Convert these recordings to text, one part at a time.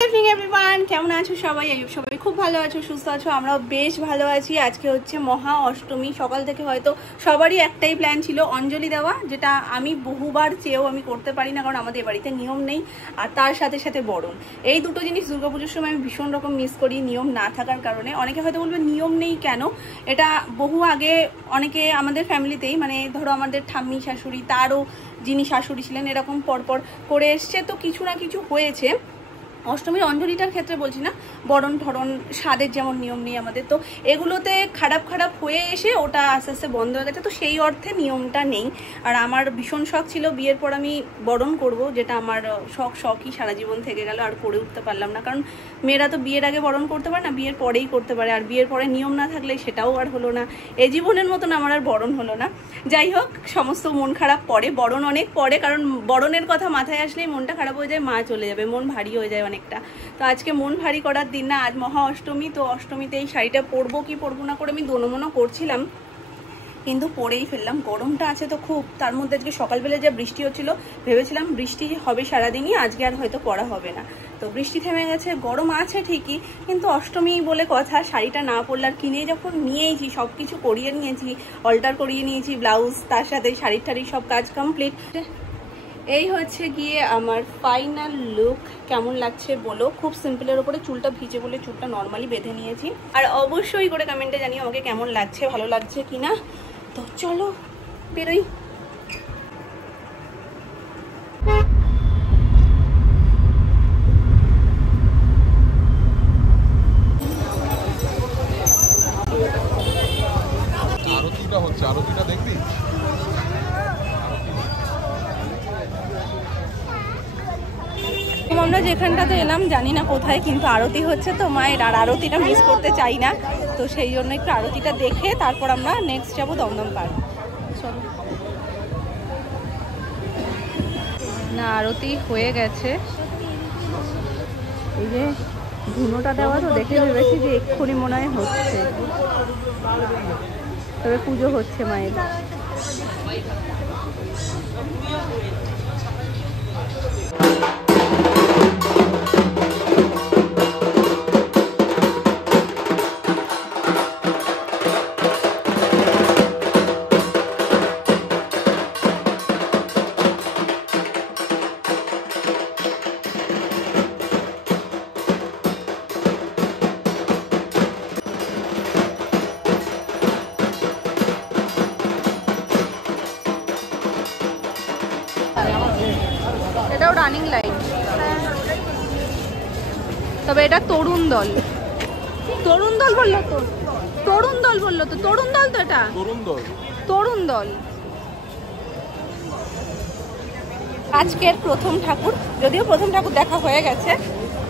Everyone, কেমন আছো সবাই? সবাই খুব ভালো আছো, সুস্থ আছো, আমরাও বেশ ভালো আছি। আজকে হচ্ছে মহা অষ্টমী। সকাল থেকে হয়তো সবারই একটাই প্ল্যান ছিল অঞ্জলি দেওয়া, যেটা আমি বহুবার চেয়েও আমি করতে পারি না, কারণ আমাদের বাড়িতে নিয়ম নেই। আর তার সাথে সাথে বরণ, এই দুটো জিনিস দুর্গাপুজোর সময় আমি ভীষণ রকম মিস করি নিয়ম না থাকার কারণে। অনেকে হয়তো বলবে নিয়ম নেই কেন, এটা বহু আগে অনেকে আমাদের ফ্যামিলিতেই, মানে ধরো আমাদের ঠাম্মি শাশুড়ি, তারও যিনি শাশুড়ি ছিলেন, এরকম পরপর করে এসছে, তো কিছু না কিছু হয়েছে। অষ্টমীর অঞ্জলিটার ক্ষেত্রে বলছি না, বরণ ধরন স্বাদের যেমন নিয়ম নেই আমাদের, তো এগুলোতে খারাপ হয়ে এসে ওটা আস্তে আস্তে বন্ধ হয়ে গেছে, তো সেই অর্থে নিয়মটা নেই। আর আমার ভীষণ শখ ছিল বিয়ের পর আমি বরণ করব, যেটা আমার শখই সারা জীবন থেকে গেল, আর করে উঠতে পারলাম না। কারণ মেয়েরা তো বিয়ের আগে বরণ করতে পারে না, বিয়ের পরেই করতে পারে, আর বিয়ের পরে নিয়ম না থাকলে সেটাও আর হলো না। এই জীবনের মতন আমার আর বরণ হলো না। যাই হোক, সমস্ত মন খারাপ পরে, বরণ অনেক পরে, কারণ বরণের কথা মাথায় আসলেই মনটা খারাপ হয়ে যায়, মা চলে যাবে, মন ভারী হয়ে যায় অনেকটা। তো আজকে মন ভারী করার দিন না, আজ মহা অষ্টমী। তো অষ্টমীতে এই শাড়িটা পরবো কি পরবো না করে আমি দোনোমনো করছিলাম, কিন্তু পরেই ফেললাম। গরমটা আছে তো খুব, তার মধ্যে আজকে সকালবেলা যে বৃষ্টি হচ্ছিল, ভেবেছিলাম বৃষ্টি হবে সারাদিনই, আজকে আর হয়তো পরা হবে না। তো বৃষ্টি থেমে গেছে, গরম আছে ঠিকই, কিন্তু অষ্টমী বলে কথা, শাড়িটা না পরলে। আর কিনে যখন নিয়েছি, সব কিছু করিয়ে নিয়েছি, অল্টার করিয়ে নিয়েছি, ব্লাউজ, তার সাথে শাড়ির টাড়ির সব কাজ কমপ্লিট। এই হচ্ছে গিয়ে আমার ফাইনাল লুক। কেমন লাগছে বলো? খুব সিম্পলের উপরে, চুলটা ভিজে বলে চুলটা নর্মালি বেঁধে নিয়েছি। আর অবশ্যই করে কমেন্টে জানিও আমাকে কেমন লাগছে, ভালো লাগছে কিনা। তো চলো বেরোই। আরতিটা হচ্ছে, আরতিটা দেখবি? আমরা যেখানটাতে এলাম জানি না কোথায়, কিন্তু আরতি হচ্ছে তো মায়ের, আর আরতিটা মিস করতে চাই না। তো সেই জন্য একটু আরতিটা দেখে তারপর আমরা নেক্সট যাবো দমদম পার্ক। চলো। না, আরতি হয়ে গেছে। এই যে ধুনোটা দেওয়া, তো দেখে ভেবেছি যে এক্ষুনি মনে হয় হচ্ছে, তবে পুজো হচ্ছে মায়ের। এটাও রানিং লাইন, তবে এটা তরুণ দল। তরুণ দল বললো তো, তরুণ দল বললো তো, তরুণ দল তো, এটা তরুণ দল। আজকের প্রথম ঠাকুর, যদিও প্রথম ঠাকুর দেখা হয়ে গেছে,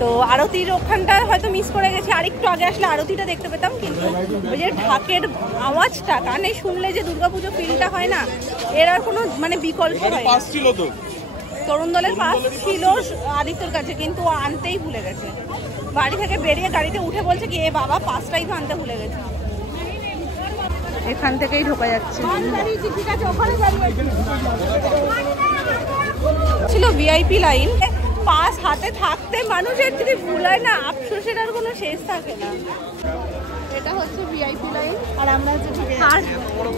তো আরতির ওখানটা হয়তো মিস করে গেছি। আরেকটু আগে আসলে আরতিটা দেখতে পেতাম, কিন্তু ওই যে ঢাকের আওয়াজটা কানে শুনলে যে দুর্গাপুজো ফিলটা হয় না, এর আর কোনো মানে বিকল্প হয় না। তরুণ দলের পাস ছিল আদিত্যর কাছে, কিন্তু আনতেই ভুলে গেছে। বাড়ি থেকে বেরিয়ে গাড়িতে উঠে বলছে কি, এ বাবা পাসটাই তো আনতে ভুলে গেছে। এখান থেকেই ঢোকা যাচ্ছে। ছিল ভিআইপি লাইন, পাস হাতে থাকতে মানুষের যদি ভুল হয় না, আফসোসের আর কোনো শেষ থাকে না। এটা হচ্ছে ভিআইপি লাইন, আর আমরা আর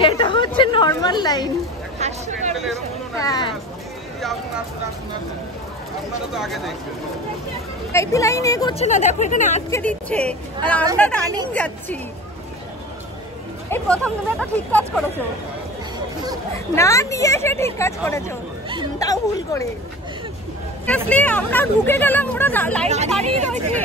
এটা হচ্ছে নর্মাল লাইন। হ্যাঁ, ভিআইপি লাইন এগোচ্ছে না, দেখো এখানে আটকে দিচ্ছে, আর আমরা রানিং যাচ্ছি। এই প্রথম তুমি একটা ঠিক কাজ করেছো, না নিয়ে এসে ঠিক কাজ করেছো, তাও ভুল করে। আমরা ঢুকে গেলাম, ওরা লাইনে দাঁড়িয়ে রয়েছে।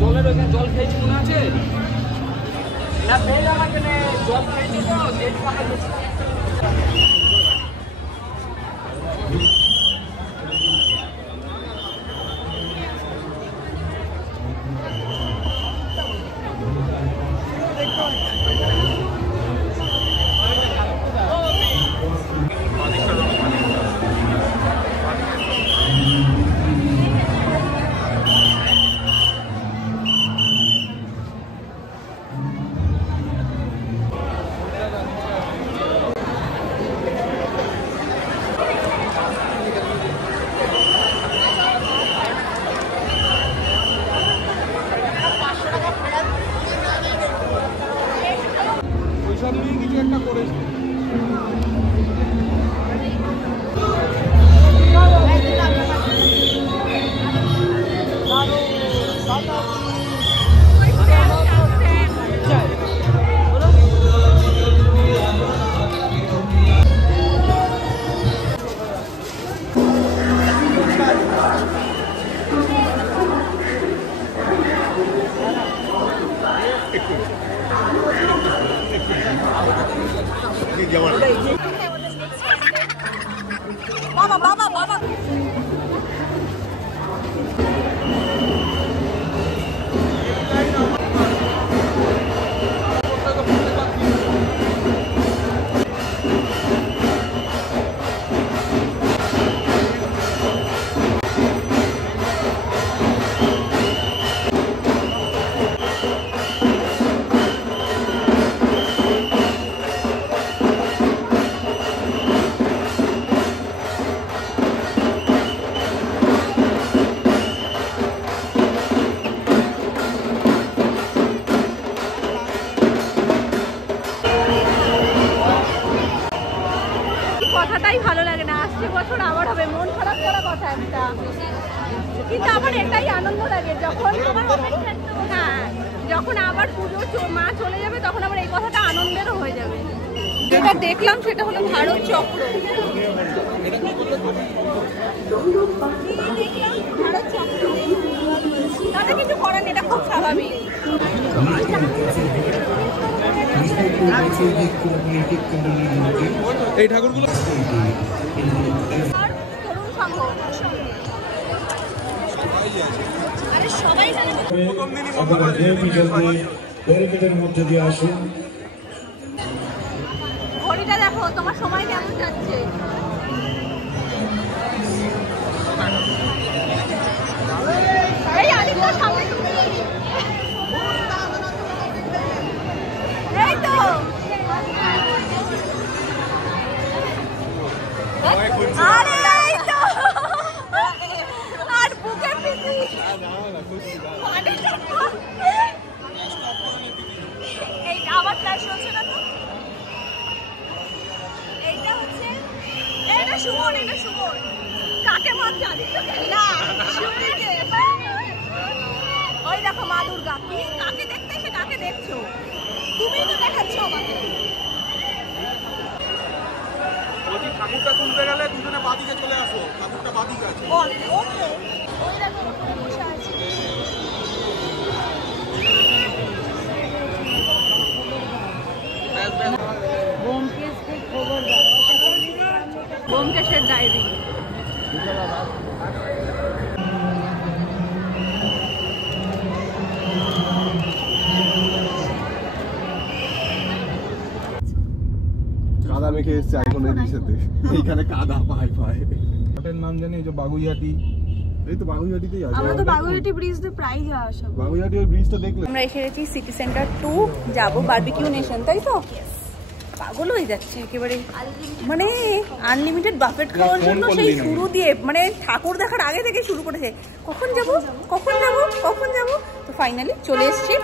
জলের ওইখানে জল খেয়েছি মনে আছে না? পেয়ে আমার জল খেয়েছি তো। কথাটাই ভালো লাগে না, আসছে বছর আবার হবে, মন খারাপ করা কথা একটা, কিন্তু আবার এটাই আনন্দ লাগে যখন হ্যাঁ যখন আবার পুজো মা চলে যাবে তখন আবার এই কথাটা আনন্দেরও হয়ে যাবে। যেটা দেখলাম সেটা হলো ভারত চক্র, ভারত চক্র তাহলে কিছু করেন, এটা খুব স্বাভাবিক। এই ঠাকুরগুলো ঘড়িটা দেখো, তোমার সময় কেমন যাচ্ছে? এই আদিত্য সামনে, এই তো আরে এই তো, আর বুকের পিঠে এই আবার ফ্ল্যাশ হচ্ছে না তো, এইটা হচ্ছে, এটা সুমন, এটা সুমন কাকে মারছে? আদিত্যকে না, সুমনকে। ওই দেখো মা দুর্গা, তুমি কাকে দেখতে এসে কাকে দেখছো? তুমিই তো দেখাচ্ছ আমাকে। ঠাকুরটা তুলতে গেলে দুজনে বাদিকে চলে আসো, ঠাকুরটা বাদিকে আছে। ওকে, ওই দেখো ওখানে বসে আছে। ব্যোমকেশের ডায়েরি। কাদা মেখে এসছে আইফোনের ইসেতে, এইখানে কাদা পায় পায়। হোটেল নাম জানি এই যে বাগুইয়াটি, এই তো বাগুইয়াটিতেই আছে। আমরা তো বাগুইয়াটি ব্রিজ দিয়ে প্রায় যাওয়া আসা করি। বাগুইয়াটি ওই ব্রিজটা দেখলে। আমরা এসে গেছি সিটি সেন্টার 2 যাবো বারবিকিউ নেশন, তাই তো? পাগল হয়ে যাচ্ছে একেবারে, মানে আনলিমিটেড বাফেট খাওয়ার জন্য সেই শুরু দিয়ে, মানে ঠাকুর দেখার আগে থেকে শুরু করেছে, কখন যাব কখন যাব কখন যাব। তো ফাইনালি চলে এসেছি।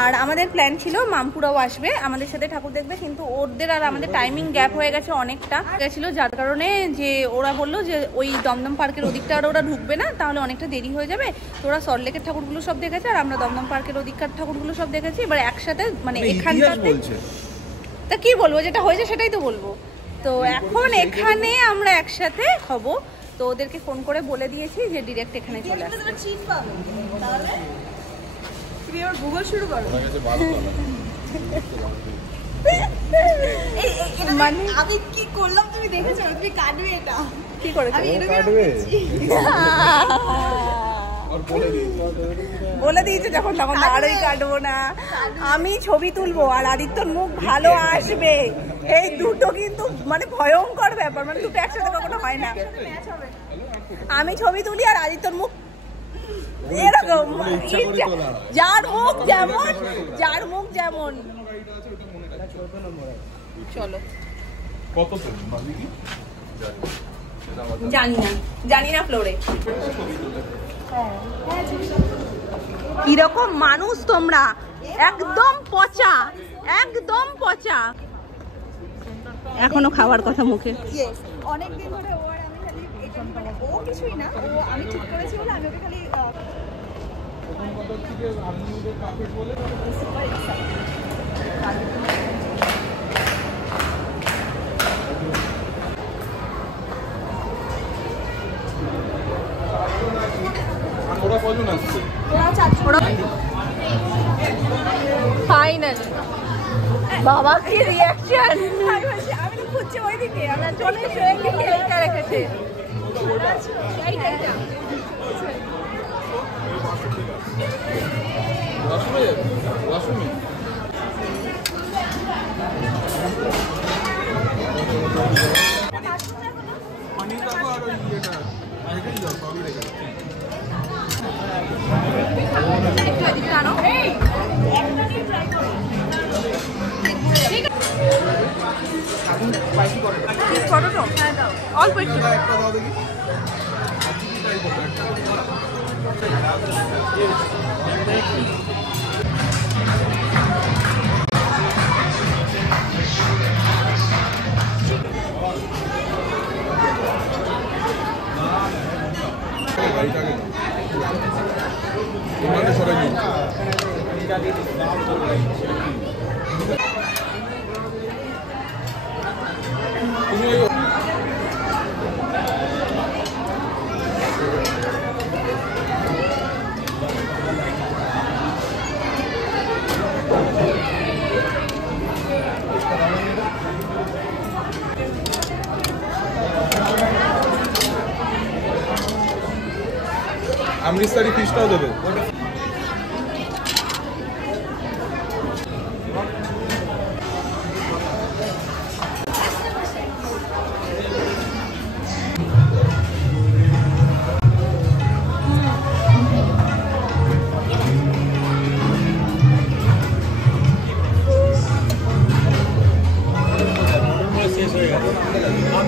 আর আমাদের প্ল্যান ছিল মামপুরাও আসবে আমাদের সাথে ঠাকুর দেখবে, কিন্তু ওদের আর আমাদের টাইমিং গ্যাপ হয়ে গেছে অনেকটা গেছিল, যার কারণে যে ওরা বললো যে ওই দমদম পার্কের ওদিকটা আর ওরা ঢুকবে না, তাহলে অনেকটা দেরি হয়ে যাবে। তো ওরা সল্টলেকের ঠাকুরগুলো সব দেখেছে আর আমরা দমদম পার্কের ওদিককার ঠাকুরগুলো সব দেখেছি। এবার একসাথে মানে এখানটাতে, তা কি বলবো, যেটা হয়েছে সেটাই তো বলবো। তো এখন এখানে আমরা একসাথে হব, তো ওদেরকে ফোন করে বলে দিয়েছি যে ডিরেক্ট এখানে চলে আসবে। তুমি আবার গুগল শুরু করো, মানে আমি কি করলাম তুমি দেখেছো? তুমি কাটবে এটা, কি করেছো? বলে দিয়েছে যখন তখন, আরই কাটবো না, আমি ছবি তুলবো আর আদিত্যর মুখ ভালো আসবে, এই দুটো কিন্তু মানে ভয়ঙ্কর ব্যাপার, মানে দুটো একসাথে কখনো হয় না। আমি ছবি তুলি আর আদিত্যর মুখ এরকম, যার মুখ যেমন, যার মুখ যেমন। চলো, জানি না ফ্লোরে কিরকম মানুষ তোমরা, একদম পচা, একদম পচা। এখনো খাওয়ার কথা মুখে। অনেকদিন ধরে ও আর আমি খালি ও কিছুই না, ও আমি ঠিক করেছি বলে আমি ওকে খালি প্রথম কথা হচ্ছে যে আনলিমিটেড কার্পেট বলে সুপার ওরা কজন আসছে? ফাইনালি বাবা কি রিঅ্যাকশন! আমি তো খুঁজছি ওইদিকে, আমরা চলে রেখেছে। অল্প একটু অমৃতসরি ফিশটাও দেবে। শেষ হয়ে গেছে,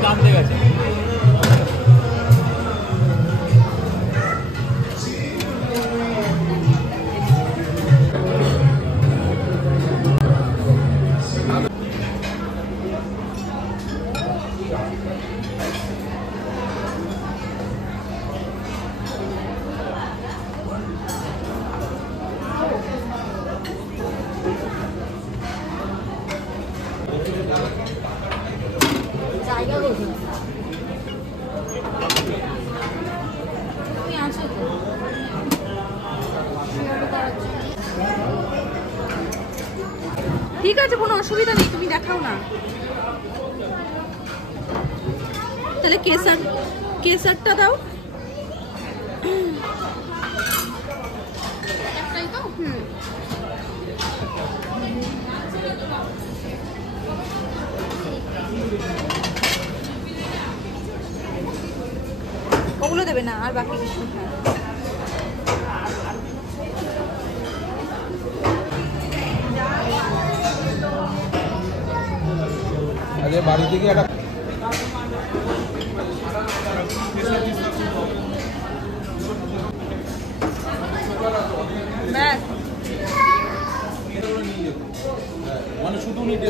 দাম দিয়ে গেছে। ঠিক আছে, কোনো অসুবিধা নেই, তুমি দেখাও না। তাহলে কেসারটা দাও। একটাই তো? ওগুলো দেবে না, আর বাকি কিছু। আরে বাড়ি থেকে একটা মানে শুধু নিতে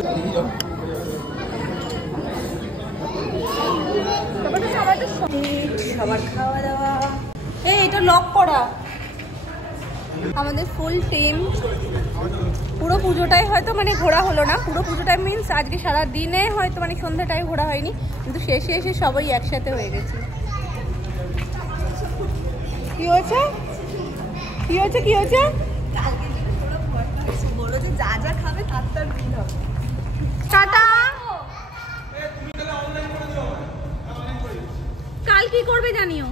সবার খাওয়া দাওয়া। এই এটা লক করা। আমাদের ফুল টিম পুরো পুজোটাই হয়তো মানে ঘোরা হলো না, পুরো পুজোটাই মিনস আজকে সারা দিনে হয়তো মানে সন্ধ্যাটাই ঘোরা হয়নি, কিন্তু শেষে এসে সবাই একসাথে হয়ে গেছে। কি হয়েছে কি হয়েছে কি হয়েছে? বলো যে যা যা খাবে তার তার বিল হবে। টাটা। কাল কি করবে জানিও।